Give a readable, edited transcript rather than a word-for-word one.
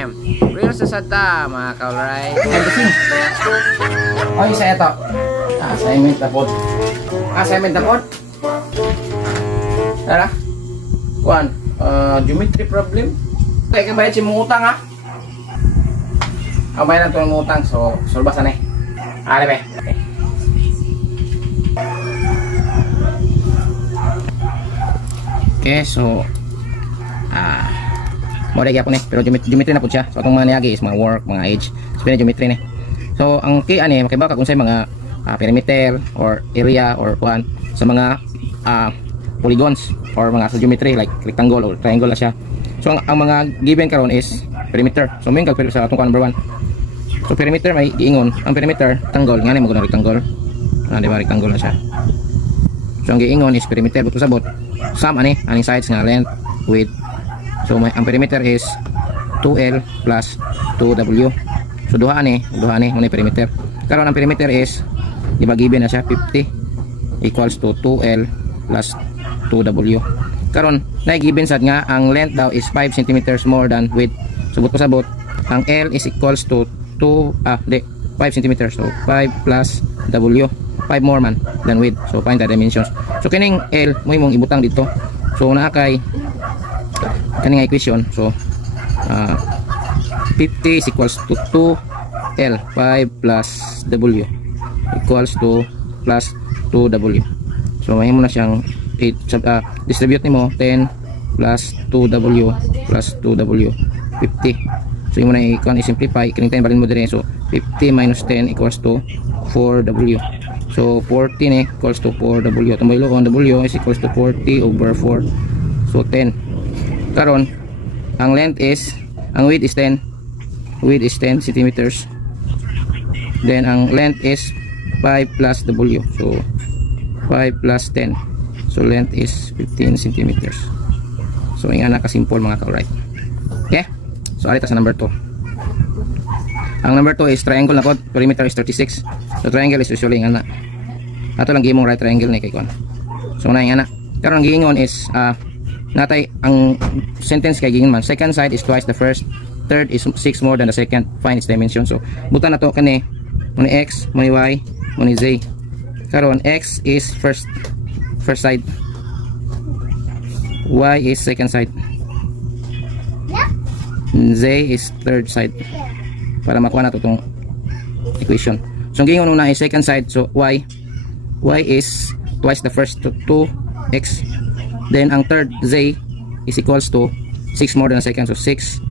time. Real sa sata, mga ka-alright. Oh, isa ito. Assignment na po. Assignment na po. Tara. Kuan, geometry problem. Kaya kabayad si mong utang, ha? Ang bayaran ito ng utang, so sulbasan eh. Ari be. Okay, so mo lagi ako ni, pero geometry na po siya. So atong mga niyagi is mga work, mga age, so geometry ni. So ang key ani makibaka kung sa mga perimeter or area or kuan sa mga polygons or mga sa geometry like rectangle or triangle na siya. So ang mga given karon is perimeter. So may kag sa atong number 1. So perimeter may giingon, ang perimeter rectangle ngani mo guna rectangle. Di ba rectangle na siya. So ang giingon is perimeter but usabot sum ani aning sides nga length width. So may ang perimeter is 2L plus 2W. So duha ni mo perimeter. Karon ang perimeter is di ba given na siya 50 equals to 2L plus 2W. Karon na given sad nga ang length daw is 5 cm more than width. So but pasabot ang L is equals to 5 cm. So 5 plus W, 5 more man than width. So find the dimensions. So kining L mo imong ibutang dito. So naa kay kaning equation. So 50 is equals to 2L 5 plus W equals to plus 2W. So may mo na siyang distribute nimo 10 plus 2W plus 2W 50. So yung mo na i-simplify kining 10 balin mo dire. So 50 minus 10 equals to 4W. So 14 equals to 4W. Tamboy lo on W is equals to 40 over 4. So 10. Karon ang length is, ang width is 10 centimeters, then ang length is 5 plus W. So 5 plus 10, so length is 15 centimeters. So yung anak kasimple mga ka-right. Okay, so alita sa number 2. Ang number 2 is triangle na po, perimeter is 36. So triangle is usually yung anak ato lang gimong right triangle ni kay kon. So na yung anak karon ang giingon is natay ang sentence kay gingon man second side is twice the first, third is 6 more than the second, find its dimension. So butan nato kani mo ni x, mo ni y, mo ni z. Karon x is first side, y is second side, z is third side para makuha nato tong equation. So ang gingon una is second side, so y is twice the first, 2x. Then ang third z is equals to 6 more than a second, so 6